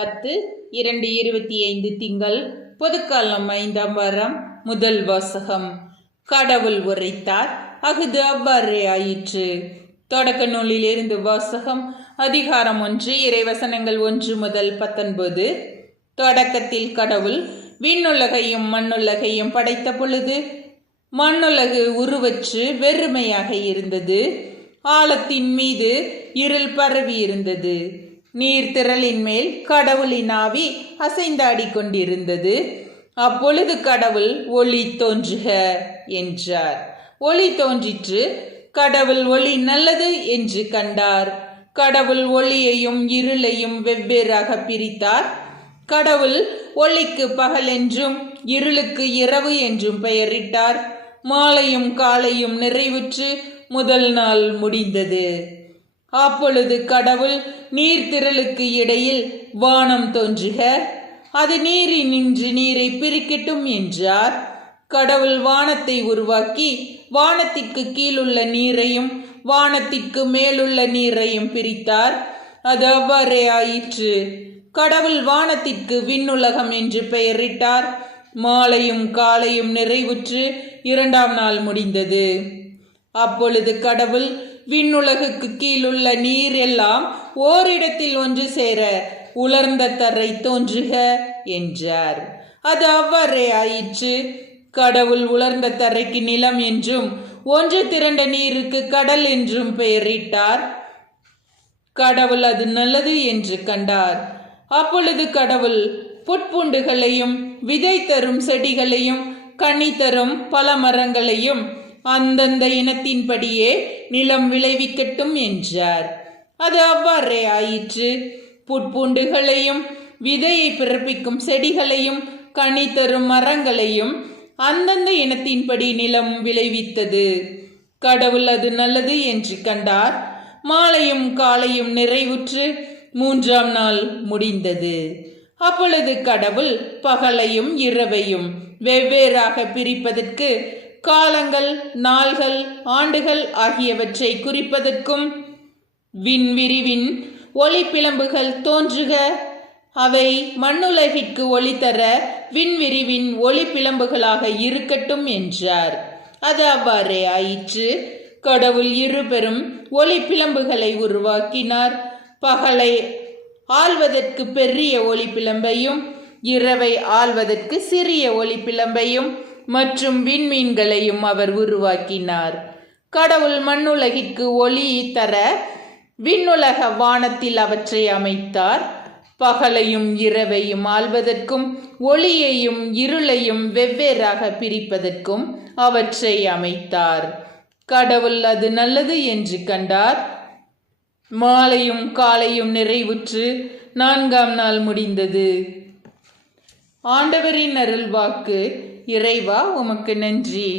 10/2/25 திங்கள் பொதுக்காலம் 5ஆம் வாரம். முதல் வாசகம். கடவுள் உரைத்தார், அஃது அவ்வாறே ஆயிற்று. தொடக்க நூலிலிருந்து வாசகம். அதிகாரம் 1, இறைவசனங்கள் 1 முதல் 19. தொடக்கத்தில் கடவுள் விண்ணுலகையும் மண்ணுலகையும் படைத்த பொழுது மண்ணுலகு உருவற்று வெறுமையாக இருந்தது. ஆழத்தின் மீது இருள் பரவி இருந்தது. நீர்த்திரளின் மேல் கடவுளின் ஆவி அசைந்தாடி கொண்டிருந்தது. அப்பொழுது கடவுள் ஒளி தோன்றுக என்றார். ஒளி தோன்றிற்று. கடவுள் ஒளி நல்லது என்று கண்டார். கடவுள் ஒளியையும் இருளையும் வெவ்வேறாக பிரித்தார். கடவுள் ஒளிக்கு பகல் என்றும் இருளுக்கு இரவு என்றும் பெயரிட்டார். மாலையும் காலையும் நிறைவுற்று முதல் நாள் முடிந்தது. அப்பொழுது கடவுள் நீர்த்திரளுக்கு இடையில் வானம் தோன்றுக, அது நீரினின்று நீரை பிரிக்கட்டும் என்றார். கடவுள் வானத்தை உருவாக்கி வானத்திற்கு கீழுள்ள நீரையும் வானத்திற்கு மேலுள்ள நீரையும் பிரித்தார். அது அவ்வாறே ஆயிற்று. கடவுள் வானத்திற்கு விண்ணுலகம் என்று பெயரிட்டார். மாலையும் காலையும் நிறைவுற்று 2ஆம் நாள் முடிந்தது. அப்பொழுது கடவுள் விண்ணுலகுக்கு கீழுள்ள நீர் எல்லாம் ஓரிடத்தில் ஒன்று சேர உலர்ந்த தரை தோன்றுக என்றார். அது அவ்வாறே ஆயிற்று. கடவுள் உலர்ந்த தரைக்கு நிலம் என்றும் ஒன்று திரண்ட நீருக்கு கடல் என்றும் பெயரிட்டார். கடவுள் அது நல்லது என்று கண்டார். அப்பொழுது கடவுள் புட்பூண்டுகளையும் விதை தரும் செடிகளையும் கனி தரும் பல மரங்களையும் அந்தந்த இனத்தின்படியே நிலம் விளைவிக்கட்டும் என்றார். அது அவ்வாறே ஆயிற்று. புட்பூண்டுகளையும் விதையை பிறப்பிக்கும் செடிகளையும் கனி தரும் மரங்களையும் அந்தந்த இனத்தின்படி நிலம் விளைவித்தது. கடவுள் அது நல்லது என்று கண்டார். மாலையும் காலையும் நிறைவுற்று 3ஆம் நாள் முடிந்தது. அப்பொழுது கடவுள் பகலையும் இரவையும் வெவ்வேறாக பிரிப்பதற்கு காலங்கள், நாள்கள், ஆண்டுகள் ஆகியவற்றை குறிப்பதற்கும் விண்விரிவின் ஒளி பிளம்புகள் தோன்றுக, அவை மண்ணுலகிற்கு ஒளி தர விண்விரிவின் ஒளி பிளம்புகளாக இருக்கட்டும் என்றார். அது அவ்வாறே ஆயிற்று. கடவுள் 2 பெரும் ஒளி பிளம்புகளை உருவாக்கினார். பகலை ஆள்வதற்கு பெரிய ஒளி பிளம்பையும் இரவை ஆள்வதற்கு சிறிய ஒளி பிளம்பையும் மற்றும் விண்மீன்களையும் அவர் உருவாக்கினார். கடவுள் மண்ணுலகிற்கு ஒளி தர விண்ணுலக வானத்தில் அவற்றை அமைத்தார். பகலையும் இரவையும் ஆள்வதற்கும் ஒளியையும் இருளையும் வெவ்வேறாக பிரிப்பதற்கும் அவற்றை அமைத்தார். கடவுள் அது நல்லது என்று கண்டார். மாலையும் காலையும் நிறைவுற்று 4ஆம் நாள் முடிந்தது. ஆண்டவரின் அருள்வாக்கு. இறைவா, உமக்கு நன்றி.